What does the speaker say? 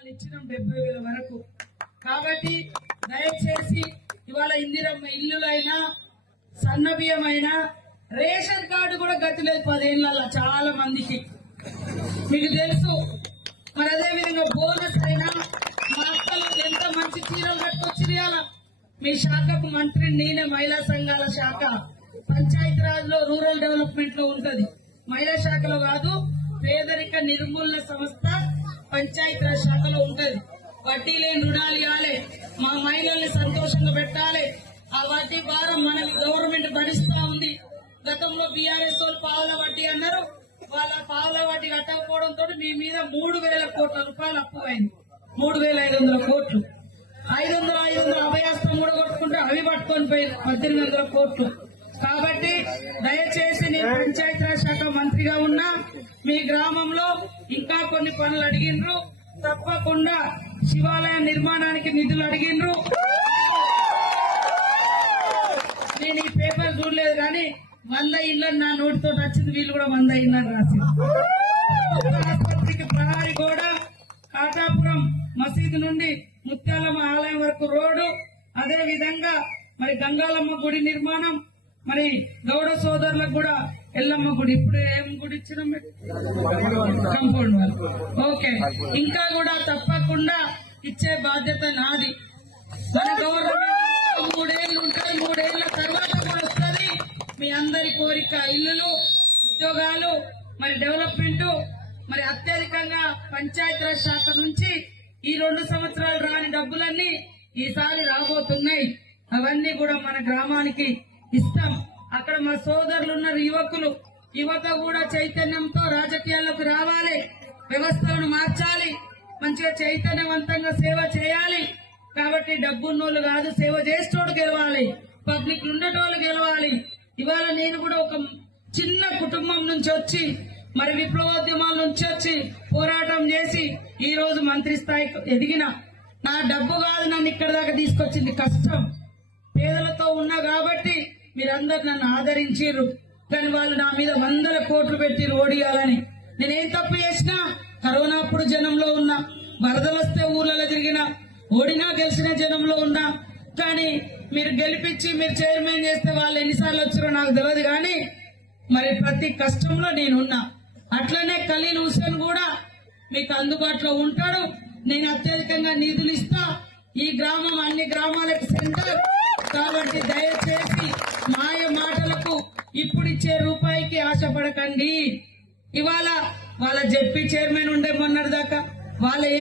రుణాలు ఇచ్చినాం 70,000 వరకు. కాబట్టి దయచేసి ఇవాళ ఇందిరమ్మ ఇల్లులైనా సన్న బియ్యమైనా రేషన్ కార్డు కూడా గతి లేదు 10 ఏళ్లలో చాలా మందికి మీకు తెలుసు. మరి అదే విధంగా బోనస్ అయినా మా అక్కలు ఎంత మంచి చీరలు కట్టుకొచ్చి మీ శాఖకు మంత్రి నేనే. మహిళా సంఘాల శాఖ పంచాయతీరాజ్ లో రూరల్ డెవలప్మెంట్ లో ఉంటది, మహిళా శాఖలో కాదు. పేదరిక నిర్మూలన సంస్థ పంచాయతీరాజ్ శాఖలో ఉంటది. వడ్డీ లేని రుణాలు ఇవ్వాలి, మా మహిళల్ని సంతోషంగా పెట్టాలి. ఆ వడ్డీ భారం మన గవర్నమెంట్ భరిస్తా ఉంది. గతంలో బీఆర్ఎస్ వాళ్ళు పావుల వడ్డీ అన్నారు, వాళ్ళ పావుల వడ్డీ కట్టకపోవడంతో మీ మీద 3,000 కోట్ల రూపాయలు అప్పు అయింది. 3,500 కోట్లు. 500 అభయాస్తం కూడా కొట్టుకుంటే అవి పట్టుకొని పోయి 1,800 కోట్లు. కాబట్టి దయచేసి నేను పంచాయతీరాజ్ శాఖ మంత్రిగా ఉన్నా మీ గ్రామంలో ఇంకా కొన్ని పనులు అడిగినరు, తప్పకుండా శివాలయ నిర్మాణానికి నిధులు అడిగినరు. నేను ఈ పేపర్ చూడలేదు కానీ 100 ఇళ్లను నా నోటితో వచ్చింది, వీళ్ళు కూడా 100 ఇళ్లను రాసింది. ఆసుపత్రికి ప్రహారీ గోడ, కాటాపురం మసీదు నుండి ముత్యాలమ్మ ఆలయం వరకు రోడ్డు, అదే విధంగా మరి గంగాలమ్మ గుడి నిర్మాణం, మరి గౌడ సోదరులకు కూడా ఎల్లమ్మ గుడి. ఇప్పుడు ఏం గుడి ఇచ్చినాం? కాంపౌండ్ వాళ్ళు. ఓకే, ఇంకా కూడా తప్పకుండా ఇచ్చే బాధ్యత నాది. మన గవర్నమెంట్ 3 ఏళ్లు ఉంటుంది, 3 ఏళ్ల తర్వాత కూడా వస్తుంది. మీ అందరి కోరిక ఇల్లులు, ఉద్యోగాలు, మరి డెవలప్మెంట్, మరి అత్యధికంగా పంచాయతీరాజ్ శాఖ నుంచి ఈ 2 సంవత్సరాలు రాని డబ్బులన్నీ ఈసారి రాబోతున్నాయి. అవన్నీ కూడా మన గ్రామానికి ఇస్తాం. అక్కడ మా సోదరులు ఉన్నారు, యువత కూడా చైతన్యంతో రాజకీయాల్లోకి రావాలి, వ్యవస్థలను మార్చాలి, మంచిగా చైతన్యవంతంగా సేవ చేయాలి. కాబట్టి డబ్బున్నోళ్ళు కాదు, సేవ చేసేటోడు గెలవాలి, పబ్లిక్ ఉండేటోళ్ళు గెలవాలి. ఇవాళ నేను కూడా ఒక చిన్న కుటుంబం నుంచి వచ్చి, మరి విప్లవోద్యమాల నుంచి వచ్చి పోరాటం చేసి ఈ రోజు మంత్రి స్థాయికి ఎదిగిన. నా డబ్బు కాదు నన్ను ఇక్కడ దాకా తీసుకొచ్చింది, కష్టం. పేదలతో ఉన్నా కాబట్టి మీరందరు నన్ను ఆదరించారు. కానీ వాళ్ళు నా మీద 100 కోట్లు పెట్టి ఓడియాలని. నేనేం తప్పు చేసినా? కరోనా అప్పుడు జనంలో ఉన్నా, వరదలు వస్తే ఊర్లలో తిరిగినా, ఓడినా గెలిచిన జనంలో ఉన్నా. కానీ మీరు గెలిపించి మీరు చైర్మన్ చేస్తే వాళ్ళు ఎన్నిసార్లు వచ్చారో నాకు తెలియదు, కానీ మరి ప్రతి కష్టంలో నేనున్నా. అట్లనే ఖలీల్ హుసేన్ కూడా మీకు అందుబాటులో ఉంటాడు. నేను అత్యధికంగా నిధులు ఇస్తా. ఈ గ్రామం అన్ని గ్రామాలకు సెంటర్ కాబట్టి దయచేసి మాయ మాటలకు ఇప్పుడు ఇచ్చే రూపాయికి ఆశపడకండి. ఇవాళ వాళ్ళ జెడ్పీ చైర్మన్ ఉండే మొన్నటి దాకా వాళ్ళ